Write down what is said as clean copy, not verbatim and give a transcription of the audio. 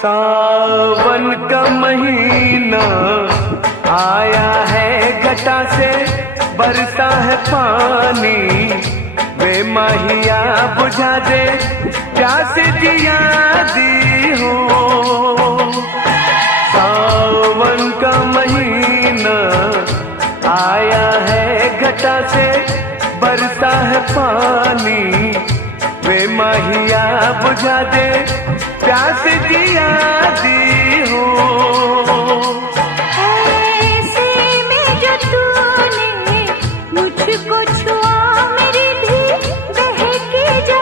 सावन का महीना आया है, घटा से बरसा है पानी। वे माहिया बुझा दे प्यास जिया दी हो। सावन का महीना आया है, घटा से बरसा है पानी। वे माहिया बुझा दे प्यास जिया दी